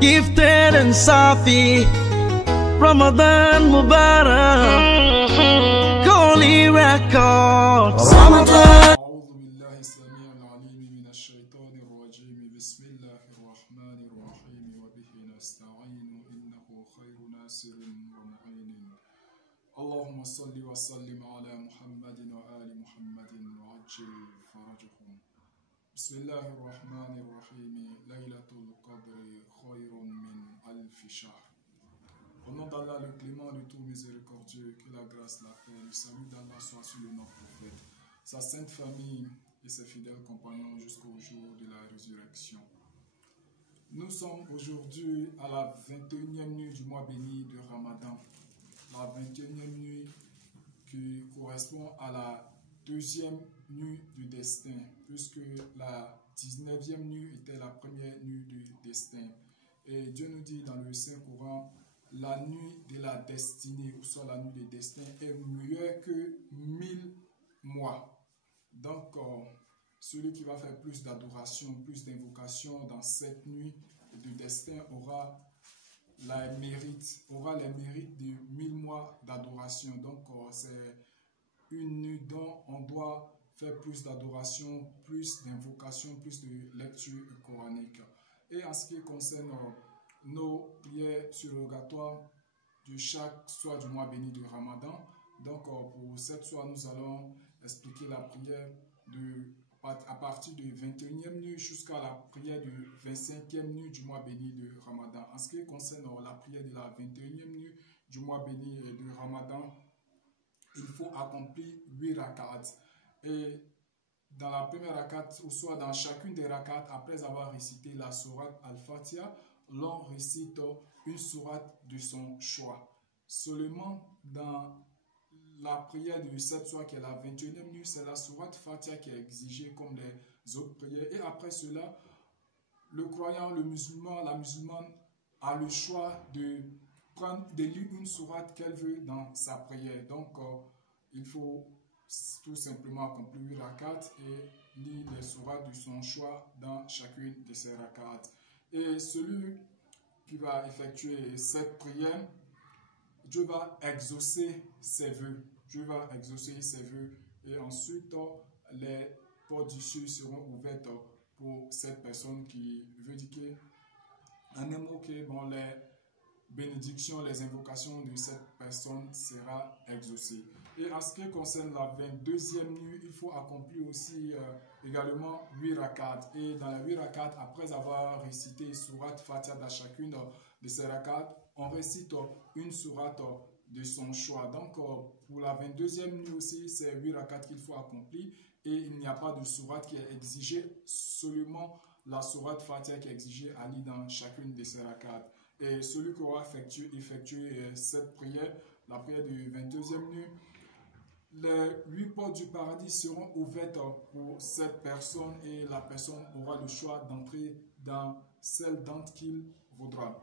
gifted and Safi, Ramadan Mubarak, Holy Records. Ramadan. أعوذ بالله السميع العليم من الشيطان الرجيم بسم الله الرحمن الرحيم وبه نستعين إنه خير ناصر ومعين اللهم صل وسلم على محمد وآل محمد وعجل فرجهم بسم الله الرحمن الرحيم ليلة القدر خير من ألف شهر. Au nom d'Allah, le clément, le tout miséricordieux, que la grâce, la paix, le salut d'Allah soit sur le notre prophète, sa sainte famille et ses fidèles compagnons jusqu'au jour de la résurrection. Nous sommes aujourd'hui à la 21e nuit du mois béni de Ramadan. La 21e nuit qui correspond à la deuxième nuit du destin, puisque la 19e nuit était la première nuit du destin. Et Dieu nous dit dans le Saint-Coran, la nuit de la destinée, ou soit la nuit du destin, est meilleure que 1000 mois. Donc, celui qui va faire plus d'adoration, plus d'invocation dans cette nuit du destin aura les mérites de 1000 mois d'adoration. Donc, c'est une nuit dont on doit faire plus d'adoration, plus d'invocation, plus de lecture coranique. Et en ce qui concerne nos prières surrogatoires de chaque soir du mois béni de Ramadan, donc pour cette soir, nous allons expliquer la prière à partir de 21e nuit jusqu'à la prière de 25e nuit du mois béni de Ramadan. En ce qui concerne la prière de la 21e nuit du mois béni de Ramadan, il faut accomplir 8 rakats. Et dans la première rakat, ou soit dans chacune des rakats, après avoir récité la sourate Al-Fatiha, l'on récite une sourate de son choix. Seulement dans la prière de cette soirée qui est la 21e nuit, c'est la sourate Fatiha qui est exigée comme les autres prières. Et après cela, le croyant, le musulman, la musulmane a le choix de lire une sourate qu'elle veut dans sa prière. Donc, il faut tout simplement accomplir 8 rakats et lire les sourates de son choix dans chacune de ces rakats. Et celui qui va effectuer cette prière, Dieu va exaucer ses vœux. Dieu va exaucer ses vœux. Et ensuite, les portes du ciel seront ouvertes pour cette personne qui veut dire que, en un mot, que bon, les bénédictions, les invocations de cette personne sera exaucées. Et en ce qui concerne la 22e nuit, il faut accomplir aussi également 8 rakats. Et dans les 8 rakats, après avoir récité sourate Fatiha dans chacune de ces rakats, on récite une sourate de son choix. Donc pour la 22e nuit aussi, c'est 8 rakats qu'il faut accomplir. Et il n'y a pas de sourate qui est exigée, seulement la sourate Fatiha qui est exigée à lire dans chacune de ces rakats. Et celui qui aura effectué cette prière, la prière du 22e nuit, les 8 portes du paradis seront ouvertes pour cette personne et la personne aura le choix d'entrer dans celle d'entre qu'il voudra.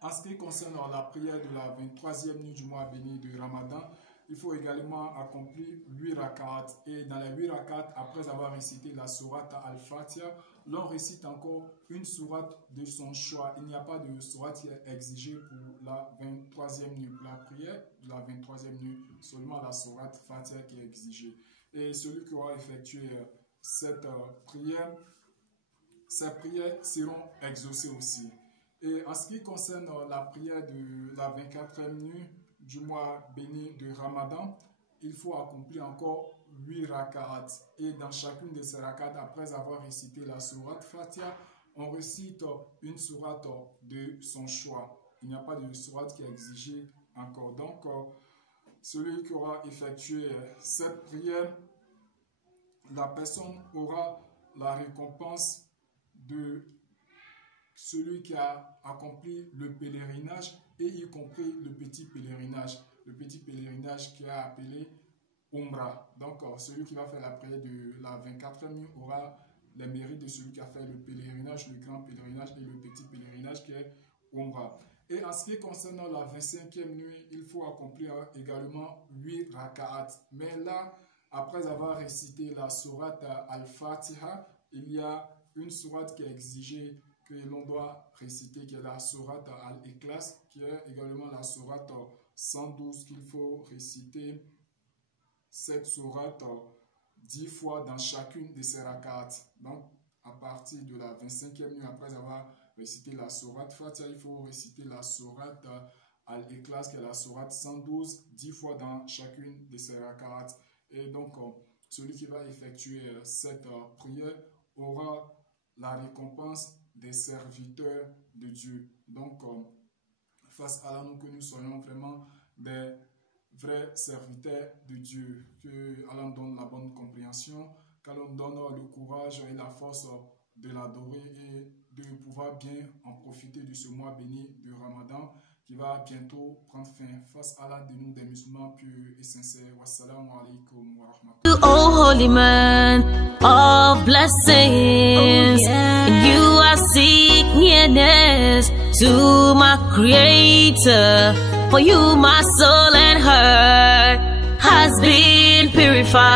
En ce qui concerne la prière de la 23e nuit du mois béni de Ramadan, il faut également accomplir 8 rakats. Et dans les 8 rakats, après avoir récité la sourate Al-Fatiha, l'on récite encore une sourate de son choix. Il n'y a pas de sourate qui est exigée pour la 23e nuit. Pour la prière de la 23e nuit, seulement la sourate Fatiha qui est exigée. Et celui qui aura effectué cette prière, ces prières seront exaucées aussi. Et en ce qui concerne la prière de la 24e nuit du mois béni de Ramadan, il faut accomplir encore 8 rakats. Et dans chacune de ces rakats, après avoir récité la sourate Fatiha, on récite une sourate de son choix. Il n'y a pas de sourate qui est exigée encore. Donc, celui qui aura effectué cette prière, la personne aura la récompense de celui qui a accompli le pèlerinage, et y compris le petit pèlerinage qui est appelé Umrah. Donc, celui qui va faire la prière de la 24e nuit aura les mérites de celui qui a fait le pèlerinage, le grand pèlerinage et le petit pèlerinage qui est Umrah. Et en ce qui concerne la 25e nuit, il faut accomplir également 8 raka'at. Mais là, après avoir récité la sourate Al-Fatiha, il y a une sourate qui est exigée que l'on doit réciter, qui est la sourate Al-Ikhlas, qui est également la sourate 112 qu'il faut réciter. Cette sourate 10 fois dans chacune de ces rakats. Donc, à partir de la 25e nuit, après avoir récité la sourate Fatiha, il faut réciter la sourate Al-Ikhlas, qui est la sourate 112, 10 fois dans chacune de ces rakats. Et donc, celui qui va effectuer cette prière aura la récompense des serviteurs de Dieu. Donc, face à Allah, que nous soyons vraiment des vrais serviteurs de Dieu. Que Allah nous donne la bonne compréhension, qu'Allah nous donne le courage et la force de l'adorer et de pouvoir bien en profiter de ce mois béni du Ramadan qui va bientôt prendre fin. Face à Allah, de nous des musulmans purs et sincères. Wassalamu alaikum wa rahmatullah. Oh holy man of blessings, you are seek nearness to my Creator. For you my soul and heart has been purified.